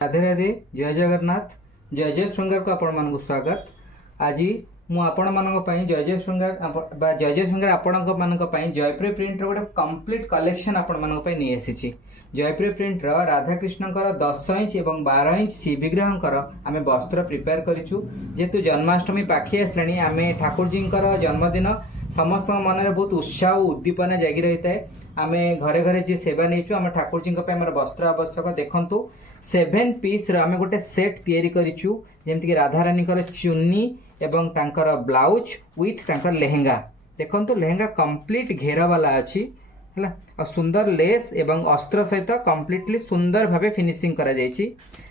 राधे राधे जय जगन्नाथ जय जय श्रृंगार को आपण मानक स्वागत। आज मु आपण मानक पई जय जय श्रृंगार बा जय जय श्रृंगार आपण मानक पई जयप्री प्रिंट रो गोटे कंप्लीट कलेक्शन आपण मानक पई नि आसीची। जयप्री प्रिंट रो राधा कृष्णकर 10 इंच एवं 12 इंच श्री विग्रहंकर आमे वस्त्र प्रिपेयर करिछु। जेतु जन्माष्टमी पाखी आसलाणी आमे ठाकुर जींकर जन्मदिन समस्त मन में बहुत उत्साह और उद्दीपना जागी रही है। आम घरे घरे जी सेवा नहीं आम ठाकुर जी वस्त्र आवश्यक देखु 7 पीस आम गोटे सेट तैयारी करिछु जेमती राधा रानी चुन्नी एवं तांकर ब्लाउज विथ तांकर लेहेंगा देखु लेहेंगा कंप्लीट घेर वाला अच्छी है और सुंदर लेस एवं अस्त्र सहित कंप्लीटली सुंदर भावे फिनिशिंग करा जायछि।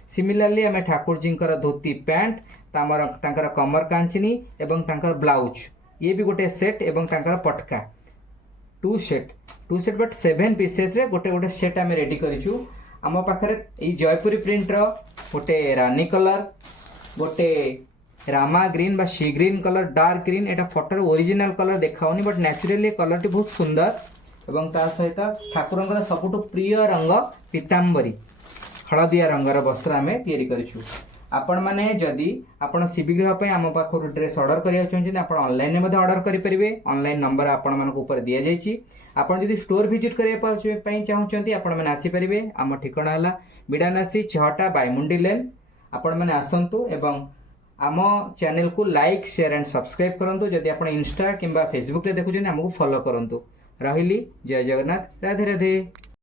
सिमिलरली आम ठाकुर जी धोती पैंट तांकर कमर कांचनी एवं तांकर ब्लाउज ये भी गोटे सेट एवं तांकर पटका टू सेट बट 7 पीसेस रे गोटे गोटे सेट आम रेडी करिछु। आम पाखरे ई जयपुरी प्रिंट रो गोटे रानी कलर गोटे रामा ग्रीन बा सी ग्रीन कलर डार्क ग्रीन एटा फोटो ओरिजिनल कलर देखाउनी बट नेचुरली कलर टी बहुत सुंदर एवं ता सहित ठाकुरंकर सबुठु प्रिय रंग पीतांबरी हलदिया रंगर वस्त्र आम तैयारी करिछु। आपण माने जदि आपण शिविग्रह पे आम पाखर ड्रेस ऑर्डर करिया चाहछन आपण ऑनलाइन में ऑर्डर करि परिबे। ऑनलाइन नंबर आपण मानक ऊपर दिया जायछि। आपण जदि स्टोर विजिट करिया पई चाहछन्ती आपण माने आसी परिबे। आम ठिकाना हला बिडानासी 6टा बायमुंडी लेन। आपण माने आसंतु एवं आम चैनल को लाइक शेयर एंड सब्सक्राइब करंतु। जदि आपण इंस्टा किंबा फेसबुक रे देखुछन हमकु फॉलो करंतु। रहिली जय जगन्नाथ राधे राधे।